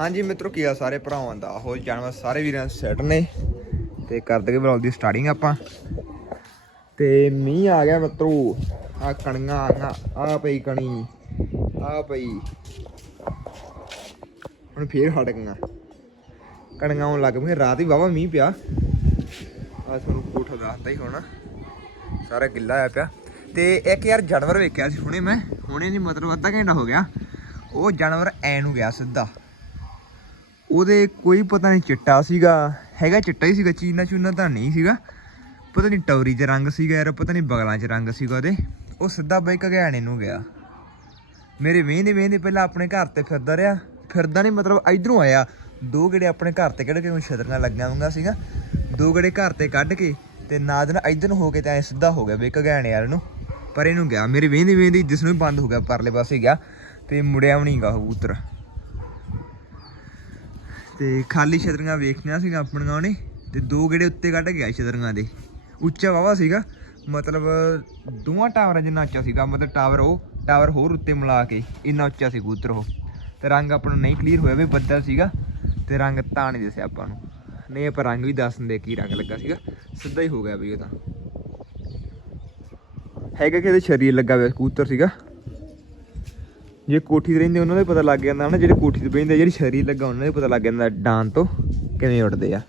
ਹਾਂਜੀ ਮਿੱਤਰੋ, ਕੀ ਆ ਸਾਰੇ ਭਰਾਵਾਂ ਦਾ? ਹੋ ਜਾਨਵਰ ਸਾਰੇ ਵੀਰਾਂ ਸੈਟ ਨੇ ਤੇ ਕਰ ਦਗੇ ਬਲੌਗ ਦੀ ਸਟਾਰਟਿੰਗ ਆਪਾਂ। ਤੇ ਮੀਂਹ ਆ ਗਿਆ ਮਿੱਤਰੋ। ਆ ਕਣੀਆਂ ਆ ਆ ਪਈ ਕਣੀ ਆ ਪਈ। ਹੁਣ ਫੇਰ ਹਟ ਗਈਆਂ। ਕਣੀਆਂ ਆਉਣ ਲੱਗ ਪਈਆਂ। ਰਾਤ ਹੀ ਵਾਵਾ ਮੀਂਹ ਪਿਆ। ਆ ਤੁਹਾਨੂੰ ਕੋਠਾ ਦੱਸਦਾ ਹੀ ਹੋਣਾ। ਸਾਰਾ ਗਿੱਲਾ ਆ ਪਿਆ। ਤੇ ਇੱਕ ਯਾਰ ਜਾਨਵਰ ਵੇਖਿਆ ਸੀ ਹੁਣੇ ਮੈਂ। ਹੁਣੇ ਨਹੀਂ, ਮਤਲਬ ਅੱਧਾ ਘੰਟਾ ਹੋ ਗਿਆ। ਉਹ ਜਾਨਵਰ ਐ ਨੂੰ ਗਿਆ ਸਿੱਧਾ। ਉਹਦੇ ਕੋਈ ਪਤਾ ਨਹੀਂ ਚਿੱਟਾ ਸੀਗਾ, ਹੈਗਾ ਚਿੱਟਾ ਹੀ ਸੀਗਾ, ਚੀਨਾ ਚੂਨਾ ਤਾਂ ਨਹੀਂ ਸੀਗਾ। ਪਤਾ ਨਹੀਂ ਟੌਰੀ 'ਚ ਰੰਗ ਸੀਗਾ ਯਾਰ, ਪਤਾ ਨਹੀਂ ਬਗਲਾਂ 'ਚ ਰੰਗ ਸੀਗਾ ਉਹਦੇ। ਉਹ ਸਿੱਧਾ ਬਈ ਘਗਿਆਣੇ ਨੂੰ ਗਿਆ। ਮੇਰੇ ਵੇਹਦੇ ਵੇਹਦੇ ਪਹਿਲਾਂ ਆਪਣੇ ਘਰ ਤੇ ਫਿਰਦਾ ਰਿਹਾ। ਫਿਰਦਾ ਨਹੀਂ ਮਤਲਬ ਇਧਰੋਂ ਆਇਆ। ਦੋ ਗੇੜੇ ਆਪਣੇ ਘਰ ਤੇ ਕੱਢ ਕੇ ਉਹ ਛਤਰੀਆਂ ਲੱਗੀਆਂ ਹੋਈਆਂ ਸੀਗਾ ਦੋ ਗੇੜੇ ਘਰ ਤੇ ਕੱਢ ਕੇ ਤੇ ਨਾ ਦਿਨ ਨਾਲ ਇਧਰ ਨੂੰ ਹੋ ਕੇ ਤੇ ਐ ਸਿੱਧਾ ਹੋ ਗਿਆ ਬਈ ਘਗਿਆਣੇ ਵਾਲ ਨੂੰ। ਪਰ ਇਹਨੂੰ ਗਿਆ। ਮੇਰੇ ਵੇਹਦੇ ਵੇਹਦੇ ਜਿਸ ਨੂੰ ਵੀ ਬੰਦ ਹੋ ਗਿਆ, ਪਰਲੇ ਪਾਸੇ ਗਿਆ। ਤੇ ਮੁੜਿਆ ਵੀ ਨਹੀਂ ਗਾ ਕਬੂਤਰ। ਤੇ ਖਾਲੀ ਛਤਰੀਆਂ ਵੇਖਣੀਆਂ ਸੀਗਾ ਆਪਣੀਆਂ ਉਹਨੇ, ਤੇ ਦੋ ਗੇੜੇ ਉੱਤੇ ਕੱਢ ਗਿਆ ਛਤਰੀਆਂ ਦੇ। ਉੱਚਾ ਵਾਵਾ ਸੀਗਾ, ਮਤਲਬ ਦੋਵਾਂ ਟਾਵਰਾਂ ਜਿੰਨਾ ਉੱਚਾ ਸੀਗਾ, ਮਤਲਬ ਟਾਵਰ ਉਹ, ਟਾਵਰ ਹੋਰ ਉੱਤੇ ਮਿਲਾ ਕੇ ਇੰਨਾ ਉੱਚਾ ਸੀ ਕਬੂਤਰ ਉਹ। ਤੇ ਰੰਗ ਆਪਾਂ ਨੂੰ ਨਹੀਂ ਕਲੀਅਰ ਹੋਇਆ ਵੀ ਬੱਦਲ ਸੀਗਾ, ਤੇ ਰੰਗ ਤਾਂ ਨਹੀਂ ਦੱਸਿਆ ਆਪਾਂ ਨੂੰ। ਨਹੀਂ, ਆਪਾਂ ਰੰਗ ਵੀ ਦੱਸ ਦਿੰਦੇ ਕੀ ਰੰਗ ਲੱਗਾ ਸੀਗਾ। ਸਿੱਧਾ ਹੀ ਹੋ ਗਿਆ ਵੀ ਉਹ ਤਾਂ। ਹੈਗਾ ਕਿ ਇਹਦੇ ਸ਼ਰੀਰ ਲੱਗਾ ਹੋਇਆ ਕਬੂਤਰ ਸੀਗਾ? ਜੇ ਕੋਠੀ ਤੇ ਰਹਿੰਦੇ ਉਹਨਾਂ ਦਾ ਵੀ ਪਤਾ ਲੱਗ ਜਾਂਦਾ ਨਾ ਜਿਹੜੇ ਕੋਠੀ ਤੇ ਬਹਿੰਦੇ ਜਿਹੜੀ ਸ਼ਰੀਰ ਲੱਗਾ ਉਹਨਾਂ ਦਾ ਵੀ ਪਤਾ ਲੱਗ ਜਾਂਦਾ ਡਾਂ ਤੋਂ ਕਿਵੇਂ ਉੱਡਦੇ ਆ।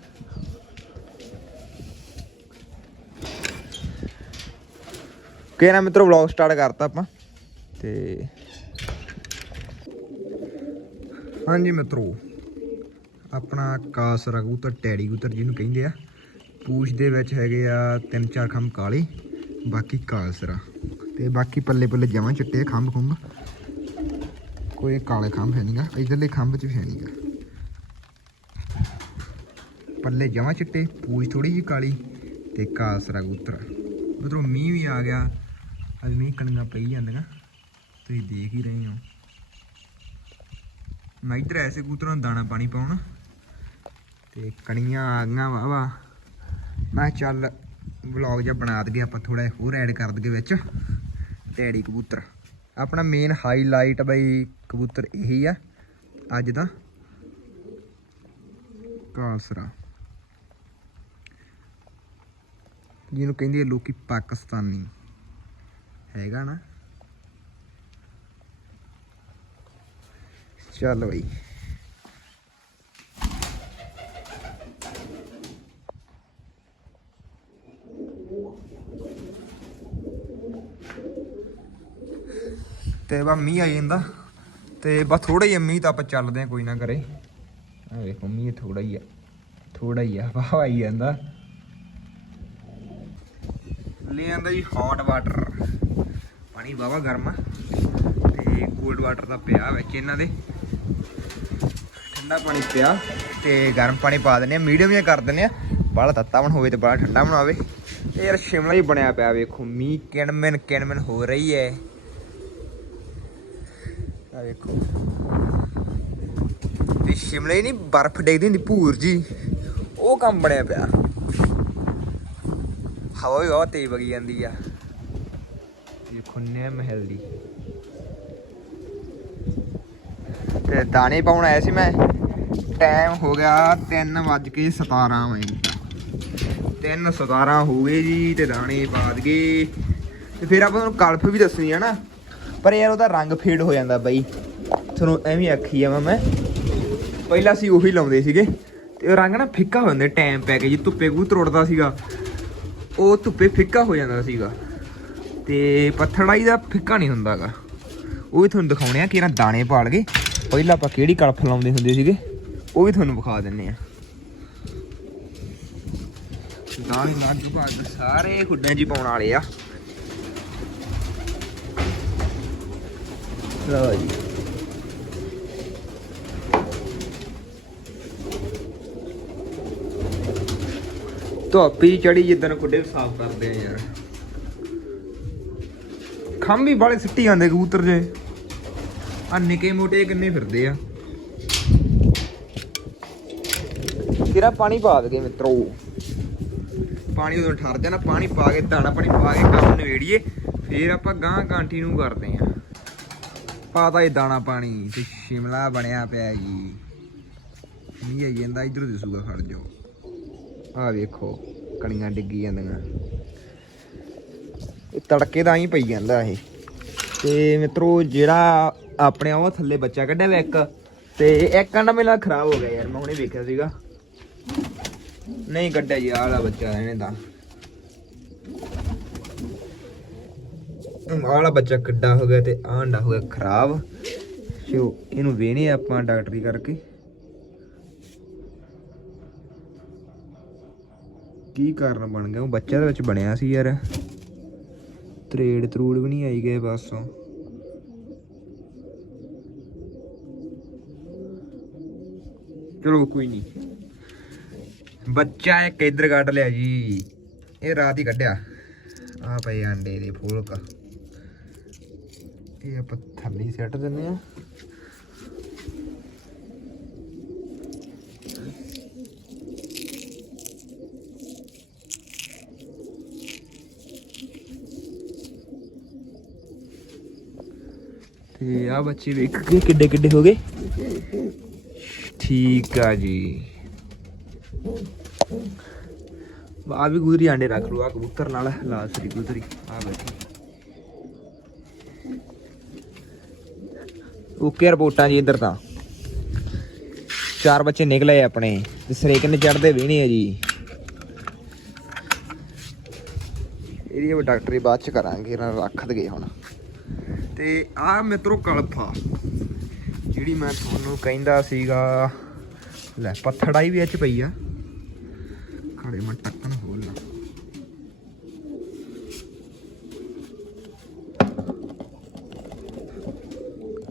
ਕੇ ਨਾ ਮਿੱਤਰੋ ਵਲੌਗ ਸਟਾਰਟ ਕਰਤਾ ਆਪਾਂ ਤੇ ਹਾਂਜੀ ਮਿੱਤਰੋ ਆਪਣਾ ਕਾਸਰਾ ਕਬੂਤਰ ਟੈਡੀ ਕਬੂਤਰ ਜਿਹਨੂੰ ਕਹਿੰਦੇ ਆ ਪੂਛ ਦੇ ਵਿੱਚ ਹੈਗੇ ਆ ਤਿੰਨ ਚਾਰ ਖੰਭ ਕਾਲੇ ਬਾਕੀ ਕਾਸਰਾ ਤੇ ਬਾਕੀ ਪੱਲੇ ਪੱਲੇ ਜਮਾਂ ਚਿੱਟੇ ਆ, ਖੰਭ ਖੁੰਭ ਕੋਈ ਕਾਲੇ ਖੰਭ ਹੈ ਨਹੀਂਗਾ ਇਧਰਲੇ ਖੰਭ ਚ ਵੀ ਹੈ ਨਹੀਂਗਾ ਪੱਲੇ ਜਮਾਂ ਚਿੱਟੇ, ਪੂਛ ਥੋੜੀ ਜਿਹੀ ਕਾਲੀ ਤੇ ਕਾਸਰਾ ਕਬੂਤਰ ਉਧਰੋਂ ਮੀਂਹ ਵੀ ਆ ਗਿਆ, ਅੱਜ ਮੀਂਹ ਕਣੀਆਂ ਪਈ ਜਾਂਦੀਆਂ, ਤੁਸੀਂ ਦੇਖ ਹੀ ਰਹੇ ਹੋ। ਮੈਂ ਇੱਧਰ ਐਸੇ ਕਬੂਤਰਾਂ ਨੂੰ ਦਾਣਾ ਪਾਣੀ ਪਾਉਣ, ਤੇ ਕਣੀਆਂ ਆ ਗਈਆਂ ਵਾਵਾ ਮੈਂ ਚੱਲ ਵਲੌਗ ਜਿਹਾ ਬਣਾ ਦਈਏ, ਆਪਾਂ ਥੋੜਾ ਹੋਰ ਐਡ ਕਰ ਦਈਏ ਵਿੱਚ। ਟੈਡੀ ਕਬੂਤਰ। ਆਪਣਾ ਮੇਨ ਹਾਈਲਾਈਟ ਬਈ ਕਬੂਤਰ ਇਹੀ ਆ। ਅੱਜ ਦਾ ਕਾਲਸਰਾ ਜਿਹਨੂੰ ਕਹਿੰਦੇ ਆ ਲੋਕੀ ਪਾਕਿਸਤਾਨੀ। ਹੈਗਾ ਨਾ? ਚੱਲ ਬਈ। ਤੇ ਬਾ ਮੀਂਹ ਆ ਜਾਂਦਾ। ਤੇ ਬਸ ਥੋੜਾ ਹੀ ਮੀਂਹ ਤਾਂ ਆਪਾਂ ਚੱਲਦੇ ਆ ਕੋਈ ਨਾ ਕਰੇ। ਆ ਵੇਖੋ, ਮੀਂਹ ਥੋੜਾ ਹੀ ਆ ਥੋੜਾ ਹੀ ਆ, ਵਾਹ ਆਈ ਜਾਂਦਾ। ਲੈ ਆਂਦਾ ਜੀ ਹੌਟ ਵਾਟਰ ਪਾਣੀ ਵਾਵਾ ਗਰਮ ਆ, ਤੇ ਕੋਲਡ ਵਾਟਰ ਦਾ ਪਿਆ ਵਿੱਚ ਇਹਨਾਂ ਦੇ। ਠੰਡਾ ਪਾਣੀ ਪਿਆ, ਤੇ ਗਰਮ ਪਾਣੀ ਪਾ ਦਿੰਨੇ ਆ ਮੀਡੀਅਮ ਜਿਹਾ ਕਰ ਦਿੰਨੇ ਆ ਬਾਹਲਾ ਤੱਤਾ ਬਣ ਹੋਵੇ ਤੇ ਬਾਹਲਾ ਠੰਡਾ ਬਣਾਵੇ। ਤੇ ਯਾਰ ਸ਼ਿਮਲਾ ਹੀ ਬਣਿਆ ਪਿਆ, ਵੇਖੋ, ਮੀਂਹ ਕਿਣਮਨ ਕਿਣਮਨ ਹੋ ਰਹੀ ਹੈ। ਆ ਵੇਖੋ ਤੇ ਸ਼ਿਮਲੇ ਨਹੀਂ, ਬਰਫ਼ ਡਿੱਗਦੀ ਹੁੰਦੀ ਭੂਰ ਜੀ। ਉਹ ਕੰਮ ਬਣਿਆ ਪਿਆ। ਹਵਾ ਵੀ ਬਹੁਤ ਤੇਜ਼ ਵਗੀ ਜਾਂਦੀ ਆ। ਦੇਖੋ ਨੇ ਮਹਿਲ ਦੀ। ਤੇ ਦਾਣੇ ਪਾਉਣ ਆਇਆ ਸੀ ਮੈਂ। ਟਾਈਮ ਹੋ ਗਿਆ 3:17 ਮਿੰਟ 3:17 ਹੋ ਗਏ ਜੀ ਤੇ ਦਾਣੇ ਪਾ ਦਗੇ ਤੇ ਫਿਰ ਆਪਾਂ ਤੁਹਾਨੂੰ ਕਲਫ ਵੀ ਦੱਸਣੀ ਆ ਨਾ। ਪਰ ਯਾਰ ਉਹਦਾ ਰੰਗ ਫੇਡ ਹੋ ਜਾਂਦਾ ਬਾਈ। ਤੁਹਾਨੂੰ ਐਵੇਂ ਆਖੀ ਜਾਵਾਂ ਮੈਂ। ਪਹਿਲਾਂ ਅਸੀਂ ਉਹੀ ਲਾਉਂਦੇ ਸੀਗੇ, ਤੇ ਉਹ ਰੰਗ ਨਾ ਫਿੱਕਾ ਹੋ ਜਾਂਦਾ ਟਾਈਮ ਪੈ ਕੇ ਜੀ, ਧੁੱਪੇ ਕਬੂਤਰ ਉੱਡਦਾ ਸੀਗਾ। ਉਹ ਧੁੱਪੇ ਫਿੱਕਾ ਹੋ ਜਾਂਦਾ ਸੀਗਾ। ਤੇ ਪੱਥੜਾਈ ਦਾ ਫਿੱਕਾ ਨਹੀਂ ਹੁੰਦਾਗਾ ਉਹ ਵੀ ਤੁਹਾਨੂੰ ਦਿਖਾਉਣੇ ਆ ਕਿ ਇਹਨਾਂ ਦਾਣੇ ਪਾਲ ਗਏ। ਪਹਿਲਾਂ ਆਪਾਂ ਕਿਹੜੀ ਕਲਫ ਲਾਉਂਦੇ ਹੁੰਦੇ ਸੀਗੇ, ਉਹ ਵੀ ਤੁਹਾਨੂੰ ਵਿਖਾ ਦਿੰਨੇ ਆ। ਦਾਣੇ ਲਗਭਗ ਸਾਰੇ ਖੁੱਡਾਂ 'ਚ ਹੀ ਪਾਉਣ ਵਾਲੇ ਆ। ਲਓ ਜੀ ਧੋਪੀ ਚੜੀ ਜਿੱਦਣ ਖੁੱਡੇ ਸਾਫ਼ ਕਰਦੇ ਆ ਯਾਰ। ਖੰਭ ਵੀ ਸਿੱਟੀ ਜਾਂਦੇ ਕਬੂਤਰ ਜੇ। ਆ ਨਿੱਕੇ ਮੋਟੇ ਕਿੰਨੇ ਫਿਰਦੇ ਆ। ਤੇਰਾ ਪਾਣੀ ਪਾ ਦਗੇ ਮਿੱਤਰੋ? ਪਾਣੀ ਉਦੋਂ ਠਰ ਜਾਣਾ, ਪਾਣੀ ਪਾ ਕੇ, ਦਾਣਾ ਪਾਣੀ ਪਾ ਕੇ ਕੰਮ ਨਵੇੜੀਏ ਫੇਰ ਆਪਾਂ ਗਾਂ ਕਾਂਟੀ ਨੂੰ ਕਰਦੇ ਆ। ਪਾਤਾ ਇਹ ਦਾਣਾ ਪਾਣੀ ਤੇ ਸ਼ਿਮਲਾ ਬਣਿਆ ਪਿਆ ਜੀ। ਨਹੀਂ ਆਈ ਜਾਂਦਾ, ਇਧਰ ਦਿਸੂਗਾ ਖੜ ਜਾਓ। ਆ ਵੇਖੋ, ਕਣੀਆਂ ਡਿੱਗੀ ਜਾਂਦੀਆਂ। ਇਹ ਤੜਕੇ ਦਾ ਹੀ ਪਈ ਜਾਂਦਾ ਇਹ। ਤੇ ਮਿੱਤਰੋ, ਜਿਹੜਾ ਆਪਣੇ ਉਹ ਥੱਲੇ ਬੱਚਾ ਕੱਢਿਆ ਵਾ ਇੱਕ, ਤੇ ਇੱਕ ਅੰਡਾ ਮੇਰਾ ਖਰਾਬ ਹੋ ਗਿਆ ਯਾਰ, ਮੈਂ ਹੁਣੇ ਵੇਖਿਆ ਸੀਗਾ। ਨਹੀਂ ਕੱਢਿਆ ਜੀ, ਆਹ ਵਾਲਾ ਬੱਚਾ ਇਹਨੇ ਤਾਂ। ਵਾਲਾ ਬੱਚਾ ਕਿੱਡਾ ਹੋ ਗਿਆ ਤੇ ਆਹ ਅੰਡਾ ਹੋ ਗਿਆ ਖਰਾਬ। ਸੋ ਇਹਨੂੰ ਵੇਣੇ ਆਪਾਂ ਡਾਕਟਰੀ ਕਰਕੇ। ਕੀ ਕਾਰਨ ਬਣ ਗਿਆ? ਉਹ ਬੱਚਾ ਦੇ ਵਿੱਚ ਬਣਿਆ ਸੀ ਯਾਰ। ਤਰੇੜ ਤਰੂੜ ਵੀ ਨਹੀਂ ਆਈ ਗਏ ਬਸ। ਚਲੋ ਕੋਈ ਨਹੀਂ। ਬੱਚਾ ਇੱਕ ਇੱਧਰ ਕੱਢ ਲਿਆ ਜੀ। ਇਹ ਰਾਤ ਹੀ ਕੱਢਿਆ। ਆ ਪਏ ਆਂਡੇ ਦੇ ਫੁਲਕ। ਇਹ ਆਪਾਂ ਥੱਲੇ ਹੀ ਸੱਟ ਦਿੰਨੇ ਆ। ਤੇ ਆ ਬੱਚੇ ਵੇਖ ਕੇ ਕਿੱਡੇ ਕਿੱਡੇ ਹੋ ਗਏ। ਠੀਕ ਆ ਜੀ। ਆ ਵੀ ਗੁਜ਼ਰੀ ਆਂਡੇ ਰੱਖ ਲਓ ਆ ਕਬੂਤਰ ਨਾਲ ਲਾਸਰੀ ਸਰੀ ਗੁਜ਼ਰੀ ਆ ਬੈਠੀ। ਓਕੇ ਰਿਪੋਰਟਾਂ ਜੀ ਇੱਧਰ ਤਾਂ। ਚਾਰ ਬੱਚੇ ਨਿਕਲੇ ਆਪਣੇ, ਤੇ ਸਰੇਕ ਨੇ ਚੜਦੇ ਵੀ ਨਹੀਂ ਆ ਜੀ। ਇਹਦੀ ਵੀ ਡਾਕਟਰੀ ਬਾਅਦ ਚ ਕਰਾਂਗੇ, ਇਹਨਾਂ ਰੱਖ ਦਗੇ ਹੁਣ। ਤੇ ਆ ਮਿੱਤਰੋ ਕਲਫਾ ਜਿਹੜੀ ਮੈਂ ਤੁਹਾਨੂੰ ਕਹਿੰਦਾ ਸੀਗਾ, ਲੈ, ਪੱਥੜਾਈ ਵੀ ਇਹ ਚ ਪਈ ਆ। ਖੜੇ ਮੈਂ ਟੱਕਣ।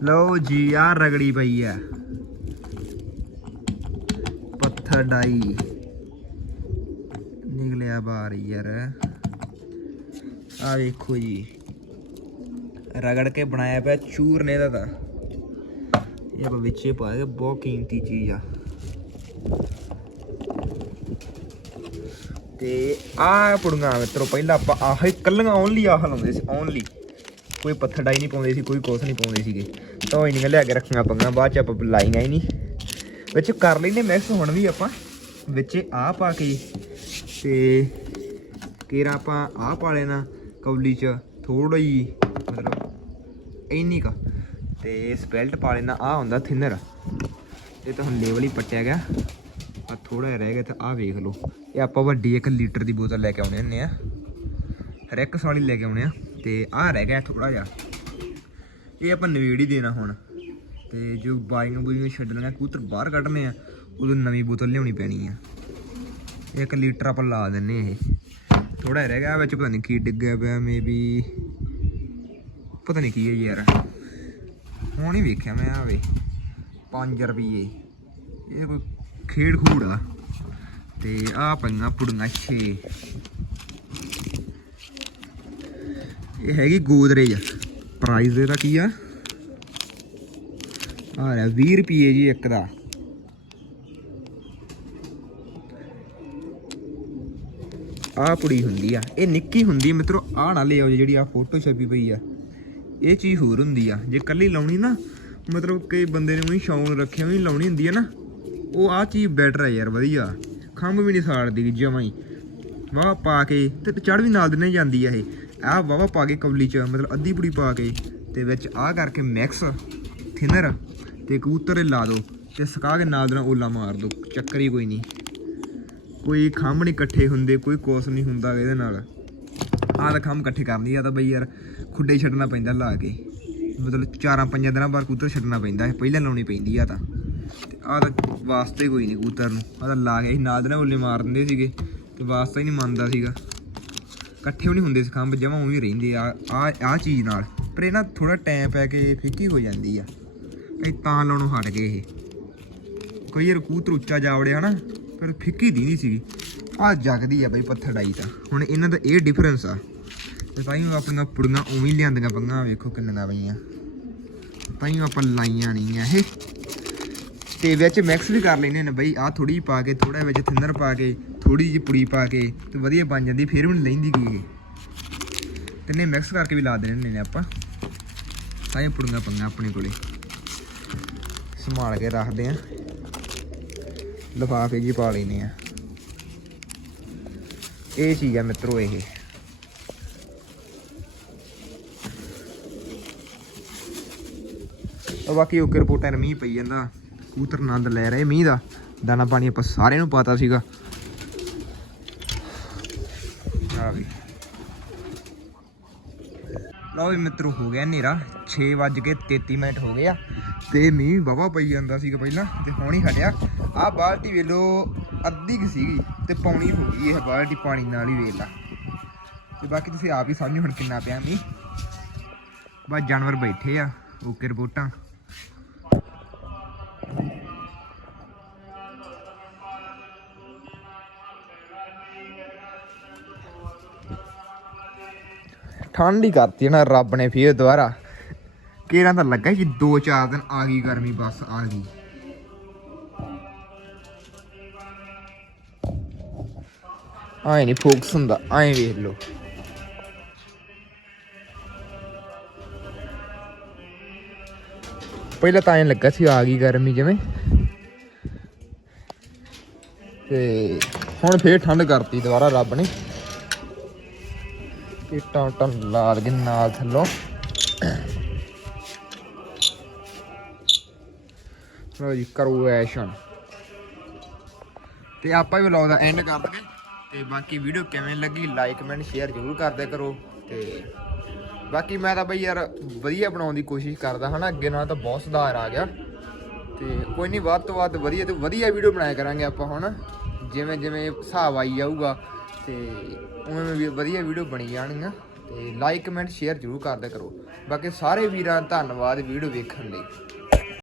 ਲਓ ਜੀ ਆ ਰਗੜੀ ਪਈ ਆ। ਪੱਥਰ ਡਾਈ। ਨਿਕਲਿਆ ਬਾਹਰ ਯਾਰ। ਆ ਵੇਖੋ ਜੀ। ਰਗੜ ਕੇ ਬਣਾਇਆ ਪਿਆ ਚੂਰਨੇ ਦਾ ਤਾਂ। ਇਹ ਆਪਾਂ ਵਿੱਚੇ ਪਾ ਬਹੁਤ ਕੀਮਤੀ ਚੀਜ਼ ਆ। ਤੇ ਆ ਪੁੜੀਆਂ ਮਿੱਤਰੋ, ਪਹਿਲਾਂ ਆਪਾਂ ਆਹ ਹੀ ਕੱਲੀਆਂ ਓਨਲੀ ਆਹ ਲਾਉਂਦੇ ਸੀ ਓਨਲੀ ਕੋਈ ਪੱਥਰ ਡਾਈ ਨਹੀਂ ਪਾਉਂਦੇ ਸੀ, ਕੋਈ ਕੁਛ ਨਹੀਂ ਪਾਉਂਦੇ ਸੀਗੇ। ਤਾਂ ਇੰਨੀਆਂ ਲਿਆ ਕੇ ਰੱਖੀਆਂ ਪੰਗਾ ਬਾਅਦ ਚ ਆਪਾਂ ਲਾਈਆਂ ਹੀ ਨਹੀਂ। ਵਿੱਚ ਕਰ ਲੈਨੇ ਮਿਕਸ ਹੁਣ ਵੀ ਆਪਾਂ ਵਿੱਚ ਆ ਪਾ ਕੇ ਤੇ ਕੇਰਾ ਆਪਾਂ ਆ ਪਾ ਲੈਣਾ ਕੌਲੀ ਚ ਥੋੜਾ ਹੀ ਮਤਲਬ ਇੰਨੀ ਕਾ। ਤੇ ਸਪੈਲਟ ਪਾ ਲੈਣਾ ਆ ਹੁੰਦਾ ਥਿਨਰ ਇਹ ਤਾਂ ਹੁਣ ਲੇਵਲ ਹੀ ਪੱਟਿਆ ਗਿਆ। ਆ ਥੋੜਾ ਜਿਹਾ ਰਹਿ ਗਿਆ ਤਾਂ ਆ ਵੇਖ ਲਓ। ਇਹ ਆਪਾਂ ਵੱਡੀ 1 ਲੀਟਰ ਦੀ ਬੋਤਲ ਲੈ ਕੇ ਆਉਣੇ ਹੁੰਨੇ ਆ। ਹਰ ਇੱਕ ਵਾਲੀ ਲੈ ਕੇ ਆਉਣੇ ਆ। ਤੇ ਆ ਰਹਿ ਗਿਆ ਥੋੜਾ ਜਿਹਾ। ਇਹ ਆਪਾਂ ਨਵੇੜ ਹੀ ਦੇਣਾ ਹੁਣ। ਤੇ ਜੋ ਬਾਈਆਂ ਬੁਈਆਂ ਛੱਡਣੀਆਂ ਕਬੂਤਰ ਬਾਹਰ ਕੱਢਣੇ ਆ, ਉਦੋਂ ਨਵੀਂ ਬੋਤਲ ਲਿਆਉਣੀ ਪੈਣੀ ਆ। 1 ਲੀਟਰ ਆਪਾਂ ਲਾ ਦਿੰਨੇ ਇਹ। ਥੋੜਾ ਜਿਹਾ ਰਹਿ ਗਿਆ, ਵਿੱਚ ਪਤਾ ਨਹੀਂ ਕੀ ਡਿੱਗਿਆ ਪਿਆ ਮੇਬੀ ਪਤਾ ਨਹੀਂ ਕੀ ਹੈ ਯਾਰ। ਹੁਣ ਹੀ ਵੇਖਿਆ ਮੈਂ ਆਵੇ 5 ਰੁਪਏ ਇਹ ਕੋਈ ਖੇਡ ਖੂੜ ਆ। ਤੇ ਆ ਪਈਆਂ ਪੁੜੀਆਂ 6 ਇਹ ਹੈਗੀ ਗੋਦਰੇਜ ਪ੍ਰਾਈਸ ਇਹਦਾ ਕੀ ਆ? ਆ ਰਿਹਾ 20 ਰੁਪਏ ਜੀ ਇੱਕ ਦਾ। ਆ ਪੁੜੀ ਹੁੰਦੀ ਆ, ਇਹ ਨਿੱਕੀ ਹੁੰਦੀ ਆ, ਮਿੱਤਰੋ ਆ ਨਾ ਲਿਆਓ ਜਿਹੜੀ ਆ ਫੋਟੋ ਛਪੀ ਪਈ ਆ। ਇਹ ਚੀਜ਼ ਹੋਰ ਹੁੰਦੀ ਆ, ਜੇ ਕੱਲੀ ਲਾਉਣੀ ਨਾ, ਮਤਲਬ ਕਈ ਬੰਦੇ ਨੇ ਉਹੀ ਸ਼ੌਂਕ ਰੱਖਿਆ ਵੀ ਲਾਉਣੀ ਹੁੰਦੀ ਆ ਨਾ, ਉਹ ਆ ਚੀਜ਼ ਬੈਟਰ ਆ ਯਾਰ, ਵਧੀਆ। ਖੰਭ ਵੀ ਨਹੀਂ ਸਾੜਦੀ, ਜਮਾਂ ਹੀ। ਵਾਹ, ਪਾ ਕੇ, ਤੇ ਚੜ ਵੀ ਨਾਲ ਦਿਨੇ ਜਾਂਦੀ ਆ ਇਹ। ਆਹ ਵਾਵਾ ਪਾ ਕੇ ਕਵਲੀ ਚ, ਮਤਲਬ ਅੱਧੀ ਪੁੜੀ ਪਾ ਕੇ, ਤੇ ਵਿੱਚ ਆਹ ਕਰਕੇ ਮਿਕਸ ਥਿਨਰ ਤੇ ਕਬੂਤਰ ਲਾ ਦੋ ਤੇ ਸੁਕਾ ਕੇ ਨਾਲ ਦੇਣਾ ਓਲਾ ਮਾਰ ਦੋ, ਚੱਕਰ ਹੀ ਕੋਈ ਨਹੀਂ। ਕੋਈ ਖੰਭ ਨਹੀਂ ਇਕੱਠੇ ਹੁੰਦੇ, ਕੋਈ ਕੋਸ ਨਹੀਂ ਹੁੰਦਾ ਇਹਦੇ ਨਾਲ। ਆਹ ਤਾਂ ਖੰਭ ਇਕੱਠੇ ਕਰਨੀ ਆ ਤਾਂ ਬਈ ਯਾਰ ਖੁੱਡੇ ਛੱਡਣਾ ਪੈਂਦਾ ਲਾ ਕੇ। ਮਤਲਬ ਚਾਰਾਂ ਪੰਜਾਂ ਦਿਨਾਂ ਬਾਅਦ ਕਬੂਤਰ ਛੱਡਣਾ ਪੈਂਦਾ, ਇਹ ਪਹਿਲਾਂ ਲਾਉਣੀ ਪੈਂਦੀ ਆ ਤਾਂ। ਤੇ ਆਹ ਤਾਂ ਵਾਸਤੇ ਕੋਈ ਨਹੀਂ ਕਬੂਤਰ ਨੂੰ, ਆਹ ਤਾਂ ਲਾ ਕੇ ਅਸੀਂ ਨਾਲ ਦੇ ਨਾਲ ਓਲੇ ਮਾਰ ਦਿੰਦੇ ਸੀਗੇ, ਤੇ ਵਾਸਤਾ ਹੀ ਨਹੀਂ ਮੰਨਦਾ ਸੀਗਾ। ਇਕੱਠੇ ਨਹੀਂ ਹੁੰਦੇ ਸੀ ਖੰਭ ਜਮਾਂ ਉਵੇਂ ਰਹਿੰਦੇ ਆ ਆ ਆ ਚੀਜ਼ ਨਾਲ। ਪਰ ਇਹ ਨਾ ਥੋੜਾ ਟਾਈਮ ਪੈ ਕੇ ਫਿੱਕੀ ਹੋ ਜਾਂਦੀ ਆ। ਇਹ ਤਾਂ ਲਾਉਣੋਂ ਹਟ ਗਏ ਇਹ। ਕੋਈ ਯਾਰ ਕਬੂਤਰ ਉੱਚਾ ਜਾ ਵੜਿਆ ਹਨਾ, ਪਰ ਫਿੱਕੀ ਦੀ ਨਹੀਂ ਸੀਗੀ। ਆ ਜਗਦੀ ਆ ਬਈ ਪੱਥਰ ਡਾਈ ਤਾਂ। ਹੁਣ ਇਹਨਾਂ ਦਾ ਇਹ ਡਿਫਰੈਂਸ ਆ। ਤੇ ਤਾਂ ਹੀ ਆਪਣੀਆਂ ਪੁੜੀਆਂ ਉਵੇਂ ਲਿਆਂਦੀਆਂ ਪੰਗਾ ਵੇਖੋ ਕਿੰਨੀਆਂ ਪਈਆਂ। ਤਾਂ ਹੀ ਆਪਾਂ ਲਾਈਆਂ ਨਹੀਂ ਆ ਇਹ। ਤੇ ਵਿੱਚ ਮਿਕਸ ਵੀ ਕਰ ਲੈਨੇ ਨੇ ਬਈ ਆ ਥੋੜੀ ਪਾ ਕੇ ਥੋੜਾ ਵਿੱਚ ਥਿੰਦਰ ਪਾ ਕੇ ਥੋੜੀ ਜਿਹੀ ਪੁੜੀ ਪਾ ਕੇ ਤੇ ਵਧੀਆ ਬਣ ਜਾਂਦੀ, ਫਿਰ ਵੀ ਨਹੀਂ ਲੈਂਦੀ ਕੀ ਤਿੰਨੇ ਮਿਕਸ ਕਰਕੇ ਵੀ ਲਾ ਦੇਣੇ ਨੇ ਆਪਾਂ। ਸਾਰੀਆਂ ਪੁੜੀਆਂ ਪੰਗਾ ਆਪਣੇ ਕੋਲੇ। ਸੰਭਾਲ ਕੇ ਰੱਖਦੇ ਆ। ਲਿਫਾਫੇ ਜੀ ਪਾ ਲੈਨੇ ਆ। ਇਹ ਚੀਜ਼ ਆ ਮਿੱਤਰੋ ਇਹ। ਬਾਕੀ ਓਕੇ ਰਿਪੋਰਟਾਂ ਮੀਂਹ ਪਈ ਜਾਂਦਾ। ਕਬੂਤਰ ਆਨੰਦ ਲੈ ਰਹੇ, ਮੀਂਹ ਦਾ। ਦਾਣਾ ਪਾਣੀ ਆਪਾਂ ਸਾਰਿਆਂ ਨੂੰ ਪਤਾ ਸੀਗਾ। ਆ ਵੀ। ਲਓ ਵੀ ਮਿੱਤਰੋ, ਹੋ ਗਿਆ ਹਨੇਰਾ। 6 ਵੱਜ ਕੇ 33 ਮਿੰਟ ਹੋ ਗਏ ਆ। ਤੇ ਮੀਂਹ ਵਾਹਵਾ ਪਈ ਜਾਂਦਾ ਸੀਗਾ ਪਹਿਲਾਂ, ਤੇ ਹੁਣ ਹੀ ਹਟਿਆ। ਆਹ ਬਾਲਟੀ ਵੇਲੋ ਅੱਧੀ ਕੁ ਸੀਗੀ, ਤੇ ਪੌਣੀ ਹੋ ਗਈ ਇਹ ਬਾਲਟੀ ਪਾਣੀ ਨਾਲ ਹੀ ਵੇਲ ਤੇ ਬਾਕੀ ਤੁਸੀਂ ਆਪ ਹੀ ਸਮਝੋ ਹੁਣ ਕਿੰਨਾ ਪਿਆ ਮੀਂਹ। ਬਸ ਜਾਨਵਰ ਬੈਠੇ ਆ, ਓਕੇ ਰਿਪੋਰਟਾਂ। ਠੰਡ ਹੀ ਕਰਤੀ ਨਾ ਰੱਬ ਨੇ ਫੇਰ ਦੁਬਾਰਾ। ਕਿਹੜਾ ਤਾਂ ਲੱਗਾ ਕਿ 2-4 ਦਿਨ ਆ ਗਈ ਗਰਮੀ ਬਸ ਆ ਗਈ। ਆਏ ਨਹੀਂ ਫੋਕਸ ਹੁੰਦਾ ਆਏ ਵੇਖ ਲਓ। ਪਹਿਲਾਂ ਤਾਂ ਐਂ ਲੱਗਾ ਸੀ ਆ ਗਈ ਗਰਮੀ ਜਿਵੇਂ। ਤੇ ਹੁਣ ਫੇਰ ਠੰਡ ਕਰਤੀ ਦੁਬਾਰਾ ਰੱਬ ਨੇ। ਇੱਟਾਂ ਟਾਂ ਲਾ ਦੇ ਨਾਲ ਥੱਲੋਂ। ਲੋ ਜੀ, ਕਰੋ ਐਸ਼ਨ ਤੇ ਆਪਾਂ ਵੀ ਵਲੌਗ ਦਾ ਐਂਡ ਕਰ ਦਗੇ ਤੇ ਬਾਕੀ ਵੀਡੀਓ ਕਿਵੇਂ ਲੱਗੀ ਲਾਈਕ ਕਮੈਂਟ ਸ਼ੇਅਰ ਜ਼ਰੂਰ ਕਰਦੇ ਕਰੋ। ਤੇ ਬਾਕੀ ਮੈਂ ਤਾਂ ਬਈ ਯਾਰ ਵਧੀਆ ਬਣਾਉਣ ਦੀ ਕੋਸ਼ਿਸ਼ ਕਰਦਾ ਹਨਾ, ਅੱਗੇ ਨਾਲ ਤਾਂ ਬਹੁਤ ਸੁਧਾਰ ਆ ਗਿਆ। ਤੇ ਕੋਈ ਨਹੀਂ ਵੱਧ ਤੋਂ ਵੱਧ ਵਧੀਆ ਤੋਂ ਵਧੀਆ ਵੀਡੀਓ ਬਣਾਇਆ ਕਰਾਂਗੇ ਆਪਾਂ ਹੁਣ। ਜਿਵੇਂ ਜਿਵੇਂ ਹਿਸਾਬ ਆਈ ਜਾਊਗਾ, ਤੇ ਉਵੇਂ ਵੀ ਵਧੀਆ ਵੀਡੀਓ ਬਣੀ ਜਾਣਗੀਆਂ ਤੇ ਲਾਈਕ ਕਮੈਂਟ ਸ਼ੇਅਰ ਜ਼ਰੂਰ ਕਰਦੇ ਕਰੋ। ਬਾਕੀ ਸਾਰੇ ਵੀਰਾਂ ਦਾ ਧੰਨਵਾਦ ਵੀਡੀਓ ਵੇਖਣ ਲਈ।